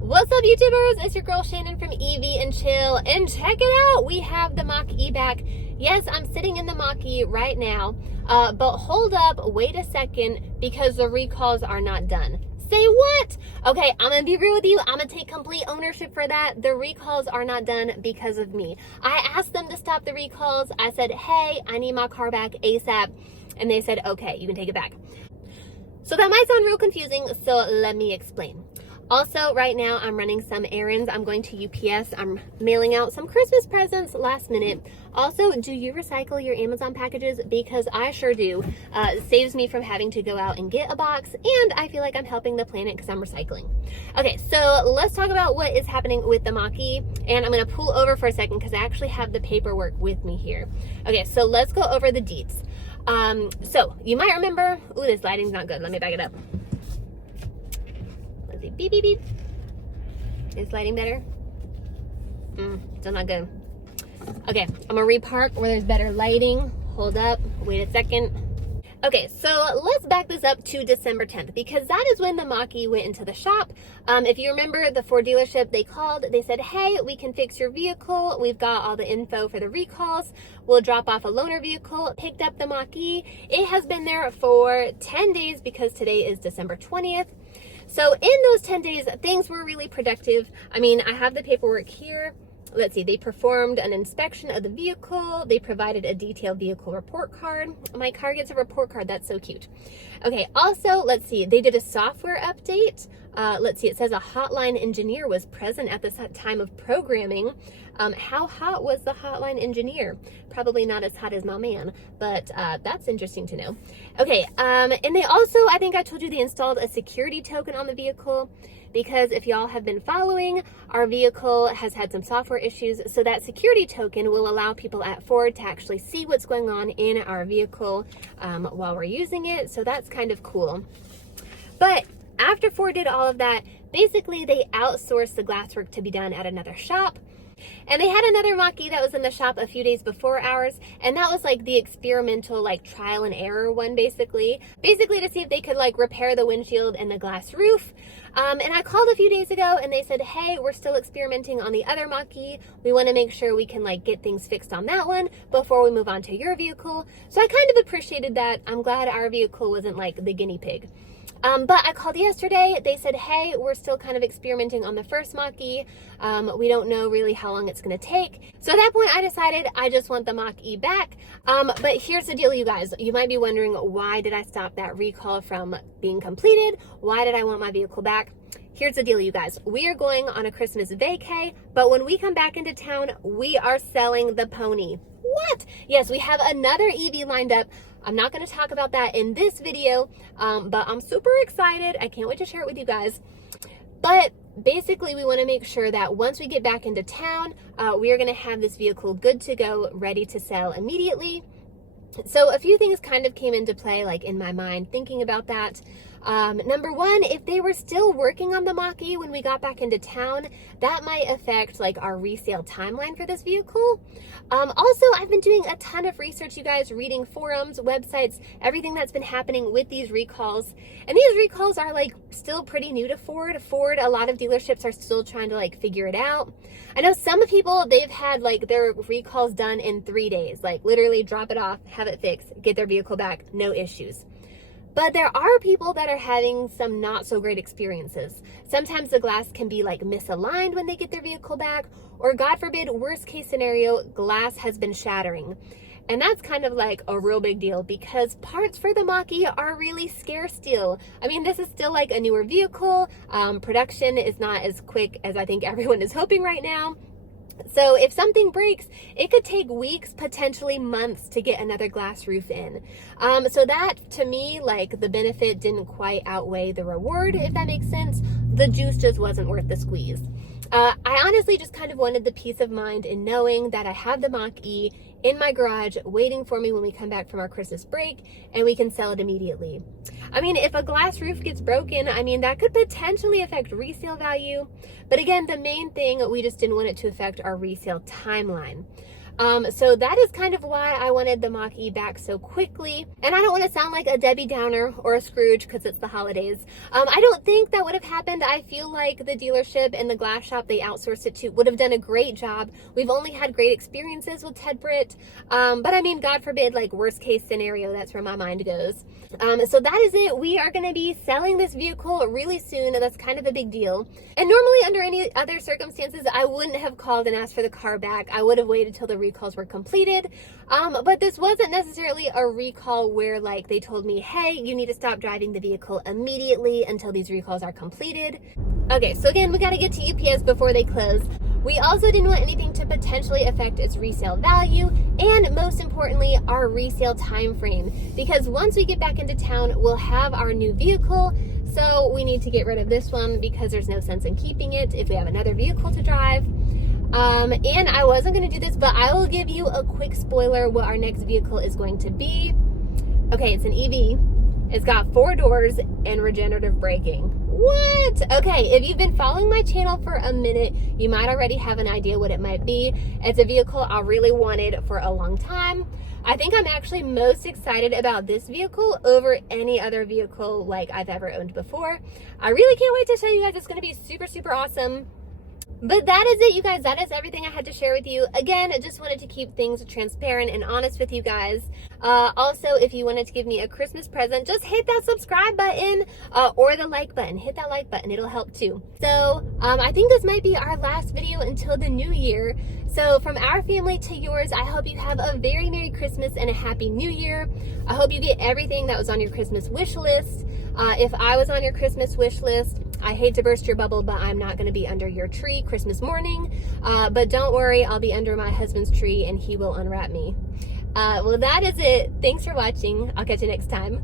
What's up, YouTubers? It's your girl Shannon from Evie and Chill, and check it out, we have the Mach-E back. Yes, I'm sitting in the Mach-E right now, but hold up, wait a second, because the recalls are not done. Say what? Okay, I'm gonna be real with you. I'm gonna take complete ownership for that. The recalls are not done because of me. I asked them to stop the recalls. I said, hey, I need my car back ASAP, and they said, okay, you can take it back. So that might sound real confusing, so let me explain. Also, right now, I'm running some errands. I'm going to UPS. I'm mailing out some Christmas presents last minute. Also, do you recycle your Amazon packages? Because I sure do. It saves me from having to go out and get a box, and I feel like I'm helping the planet because I'm recycling. Okay, so let's talk about what is happening with the Mach-E, and I'm going to pull over for a second because I actually have the paperwork with me here. Okay, so let's go over the deets. So you might remember, ooh, this lighting's not good. Let me back it up. Let's see, beep, beep, beep. Is lighting better? Still not good. Okay, I'm gonna repark where there's better lighting. Hold up, wait a second. Okay, so let's back this up to December 10th because that is when the Mach-E went into the shop. If you remember, the Ford dealership, they called, they said, hey, we can fix your vehicle. We've got all the info for the recalls. We'll drop off a loaner vehicle, picked up the Mach-E. It has been there for 10 days because today is December 20th. So in those 10 days, things were really productive. I mean, I have the paperwork here. Let's see, they performed an inspection of the vehicle. They provided a detailed vehicle report card. My car gets a report card. That's so cute. Okay, also, let's see, they did a software update. Let's see, it says a hotline engineer was present at the time of programming. How hot was the hotline engineer? Probably not as hot as my man, but that's interesting to know. Okay, and they also, I think I told you, they installed a security token on the vehicle. Because if y'all have been following, our vehicle has had some software issues, so that security token will allow people at Ford to actually see what's going on in our vehicle while we're using it, so that's kind of cool. But after Ford did all of that, basically they outsourced the glasswork to be done at another shop. And they had another Mach-E that was in the shop a few days before ours, and that was like the experimental, like trial and error one, basically to see if they could like repair the windshield and the glass roof. And I called a few days ago and they said, hey, we're still experimenting on the other Mach-E. We want to make sure we can like get things fixed on that one before we move on to your vehicle. So I kind of appreciated that. I'm glad our vehicle wasn't like the guinea pig. But I called yesterday. They said, hey, we're still kind of experimenting on the first Mach-E. We don't know really how long it's going to take. So at that point, I decided I just want the Mach-E back. But here's the deal, you guys. You might be wondering, why did I stop that recall from being completed? Why did I want my vehicle back? Here's the deal, you guys. We are going on a Christmas vacay, but when we come back into town, we are selling the pony. What? Yes, we have another Evie lined up. I'm not going to talk about that in this video, but I'm super excited. I can't wait to share it with you guys. But basically, we want to make sure that once we get back into town, we are going to have this vehicle good to go, ready to sell immediately. So a few things kind of came into play, like in my mind, thinking about that. Number one, if they were still working on the Mach-E when we got back into town, that might affect like our resale timeline for this vehicle. Also, I've been doing a ton of research, you guys, reading forums, websites, everything that's been happening with these recalls. And these recalls are like still pretty new to Ford. A lot of dealerships are still trying to like figure it out. I know some people, they've had like their recalls done in 3 days, like literally drop it off, have it fixed, get their vehicle back, no issues. But there are people that are having some not so great experiences. Sometimes the glass can be like misaligned when they get their vehicle back, or God forbid, worst case scenario, glass has been shattering. And that's kind of like a real big deal because parts for the Mach-E are really scarce still. I mean, this is still like a newer vehicle. Production is not as quick as I think everyone is hoping right now. So if something breaks, it could take weeks, potentially months to get another glass roof in. So that, to me, like the benefit didn't quite outweigh the reward, if that makes sense. The juice just wasn't worth the squeeze. I honestly just kind of wanted the peace of mind in knowing that I have the Mach-E in my garage waiting for me when we come back from our Christmas break and we can sell it immediately. I mean, if a glass roof gets broken, I mean, that could potentially affect resale value. But again, the main thing, we just didn't want it to affect our resale timeline. So that is kind of why I wanted the Mach-E back so quickly. And I don't want to sound like a Debbie Downer or a Scrooge because it's the holidays. I don't think that would have happened. I feel like the dealership and the glass shop they outsourced it to would have done a great job. We've only had great experiences with Ted Britt. But I mean, God forbid, like worst case scenario, that's where my mind goes. So that is it. We are going to be selling this vehicle really soon, and that's kind of a big deal. And normally under any other circumstances, I wouldn't have called and asked for the car back. I would have waited till the recalls were completed. But this wasn't necessarily a recall where like they told me, hey, you need to stop driving the vehicle immediately until these recalls are completed. Okay, so again, we got to get to UPS before they close. We also didn't want anything to potentially affect its resale value, and most importantly, our resale time frame. Because once we get back into town, we'll have our new vehicle, so we need to get rid of this one because there's no sense in keeping it if we have another vehicle to drive. And I wasn't going to do this, but I will give you a quick spoiler what our next vehicle is going to be. Okay, it's an EV. It's got 4 doors and regenerative braking. What? Okay, if you've been following my channel for a minute, you might already have an idea what it might be. It's a vehicle I really wanted for a long time. I think I'm actually most excited about this vehicle over any other vehicle like I've ever owned before. I really can't wait to show you guys. It's going to be super, super awesome. But that is it, you guys. That is everything I had to share with you. Again, I just wanted to keep things transparent and honest with you guys. Also, if you wanted to give me a Christmas present, just hit that subscribe button or the like button. Hit that like button. It'll help too. So I think this might be our last video until the new year. So from our family to yours, I hope you have a very Merry Christmas and a Happy New Year. I hope you get everything that was on your Christmas wish list. If I was on your Christmas wish list, I hate to burst your bubble, but I'm not going to be under your tree Christmas morning. But don't worry, I'll be under my husband's tree and he will unwrap me. Well, that is it. Thanks for watching. I'll catch you next time.